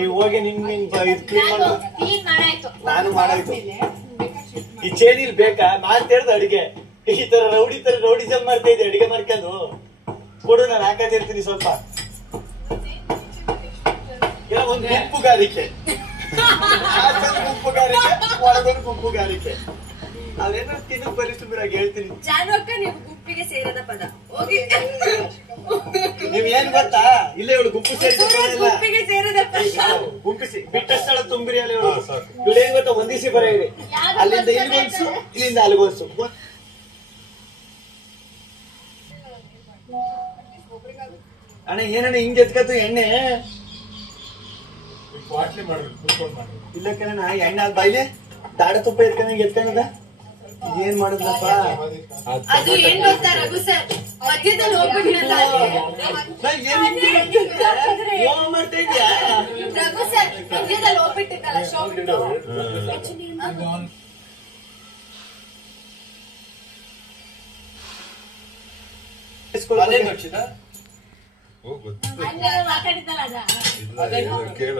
ನೀವು ಹೋಗಿ ನಿಮ್ ಕ್ಲೀನ್ ಮಾಡಾಯ್ತು. ನಾನು ಮಾಡಾಯ್ತು. ಈ ಚೇನಿಲ್ ಬೇಕಾ ಮಾಡ್ತಿರೋದು ಅಡಿಗೆ ಈ ತರ ರೌಡಿಸಮ್ ಮಾಡ್ತಾ ಇದ್ದೆ ಅಡಿಗೆ ಮಾಡ್ಕೊಂಡು ಕೊಡು ನಾನು ಹಾಕದಿರ್ತೀನಿ ಸ್ವಲ್ಪ ಒಂದು ಗುಂಪುಗಾರಿಕೆ ಗುಂಪುಗಾರಿಕೆ ಒಳಗೊಂದು ಗುಂಪುಗಾರಿಕೆ ಅದೇನೋ ತಿನ್ನಕ್ ಬರೀ ಸುಮ್ಮರಾಗಿ ಹೇಳ್ತೀನಿ. ಜಾನುವಕ್ಕ ನೀವು ಗುಂಪಿಗೆ ಸೇರದ ಪದ ಹೋಗಿ ನೀವ್ ಏನ್ ಗೊತ್ತಾ ಇಲ್ಲೇ ಇವಳು ಗುಂಪು ಗುಂಪಿಗೆ ಸೇರದ ಪದ ಗುಂಪಿಸಿ ಬಿಟ್ಟ ಸ್ಥಳ ತುಂಬಿರಿ ಅಲ್ಲಿ ಇವಳು ಏನ್ ಗೊತ್ತಾ ಒಂದಿಸಿ ಬರೀರಿ ಅಲ್ಲಿಂದ ಇಲ್ಲಿಗೊಂದ್ಸು ಇಲ್ಲಿಂದ ಅಲ್ಲಿಗೊಂದ್ಸು. ಅಣ್ಣ ಏನಣ್ಣ ಹಿಂಗ್ ಎತ್ಕತ್ತು ಎಣ್ಣೆ ಇಲ್ಲ ಕಣ ಎಣ್ಣೆ ಅದ್ ಬಾಯ್ಲೆ ದಾಡ ತುಪ್ಪ ಎತ್ಕೊಂಡ ಏನ್ ಮಾಡುದಪ್ಪ ಅದು ಏನ್ ಗೊತ್ತಾ ರಘು ಸರ್ ಮಧ್ಯದಲ್ಲಿ ಹೋಗ್ಬಿಟ್ಟಿರಲ್ಲ ಮಾಡ್ತಾ ಇದ್ಯಾ ರಘು ಸರ್ ಮಧ್ಯದಲ್ಲಿ ಹೋಗ್ಬಿಟ್ಟಿದ್ದಲ್ಲ ಶೋ ಬಿಟ್ಟು ಮಾತಾಡಿದ್ದಲ್ಲ ಅದ ಕೇಳ